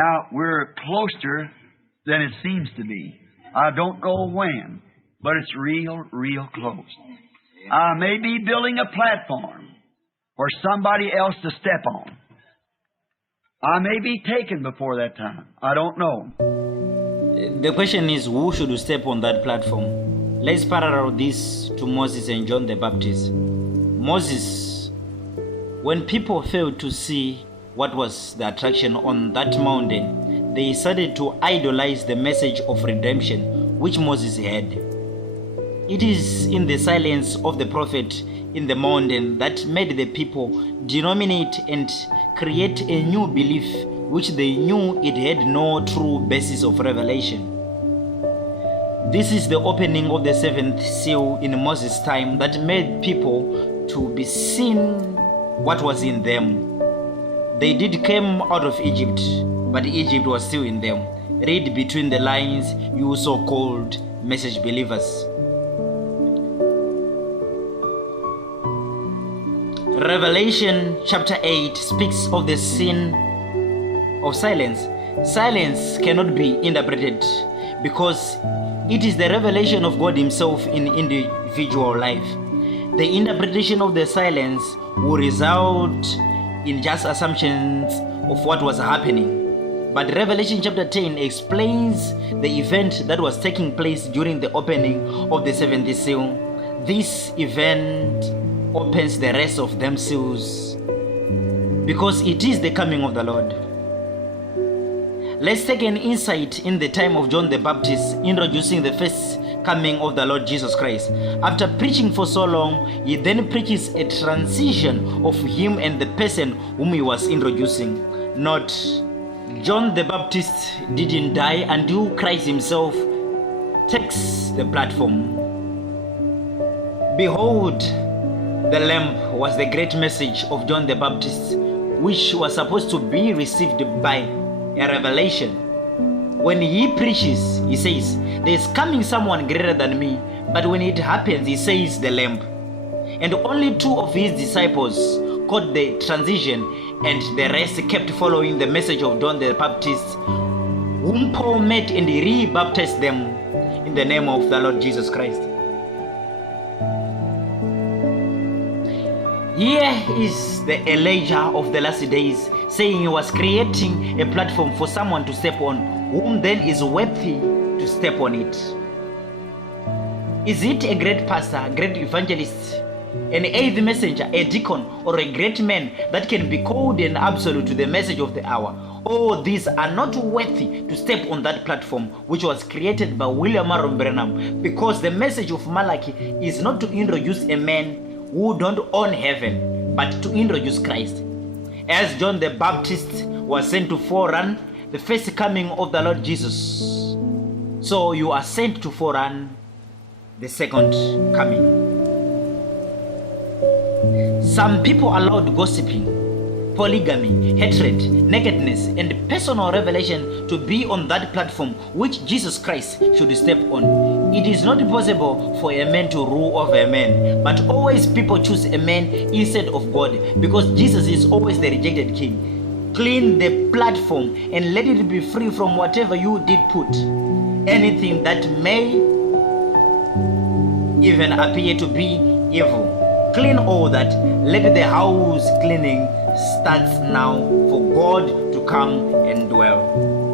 Now, we're closer than it seems to be. I don't know when, but it's real close. I may be building a platform for somebody else to step on. I may be taken before that time. I don't know. The question is, who should step on that platform? Let's parallel this to Moses and John the Baptist. Moses, when people failed to see what was the attraction on that mountain, they started to idolize the message of redemption which Moses had. It is in the silence of the prophet in the mountain that made the people denominate and create a new belief which they knew it had no true basis of revelation. This is the opening of the seventh seal in Moses' time that made people to be seen what was in them. They did come out of Egypt, but Egypt was still in them. Read between the lines, you so-called message believers. Revelation chapter 8 speaks of the sin of silence. Silence cannot be interpreted because it is the revelation of God Himself in individual life. The interpretation of the silence will result in just assumptions of what was happening. But Revelation chapter 10 explains the event that was taking place during the opening of the seventh seal. This event opens the rest of them seals because it is the coming of the Lord. Let's take an insight in the time of John the Baptist introducing the first coming of the Lord Jesus Christ. After preaching for so long, he then preaches a transition of him and the person whom he was introducing. Not John the Baptist didn't die until Christ himself takes the platform. Behold, the Lamb was the great message of John the Baptist, which was supposed to be received by a revelation. When he preaches, he says, there is coming someone greater than me. But when it happens, he says the Lamb. And only 2 of his disciples caught the transition, and the rest kept following the message of John the Baptist, whom Paul met and re-baptized them in the name of the Lord Jesus Christ. Here is the Elijah of the last days, saying he was creating a platform for someone to step on, whom then is worthy to step on it. Is it a great pastor, a great evangelist, an eighth messenger, a deacon, or a great man that can be called an absolute to the message of the hour? All these are not worthy to step on that platform which was created by William Aaron Branham, because the message of Malachi is not to introduce a man who don't own heaven, but to introduce Christ. As John the Baptist was sent to forerun the first coming of the Lord Jesus, so you are sent to forerun the second coming. Some people allowed gossiping, polygamy, hatred, nakedness, and personal revelation to be on that platform which Jesus Christ should step on. It is not possible for a man to rule over a man, but always people choose a man instead of God, because Jesus is always the rejected king. Clean the platform and let it be free from whatever you did put. Anything that may even appear to be evil. Clean all that. Let the house cleaning start now for God to come and dwell.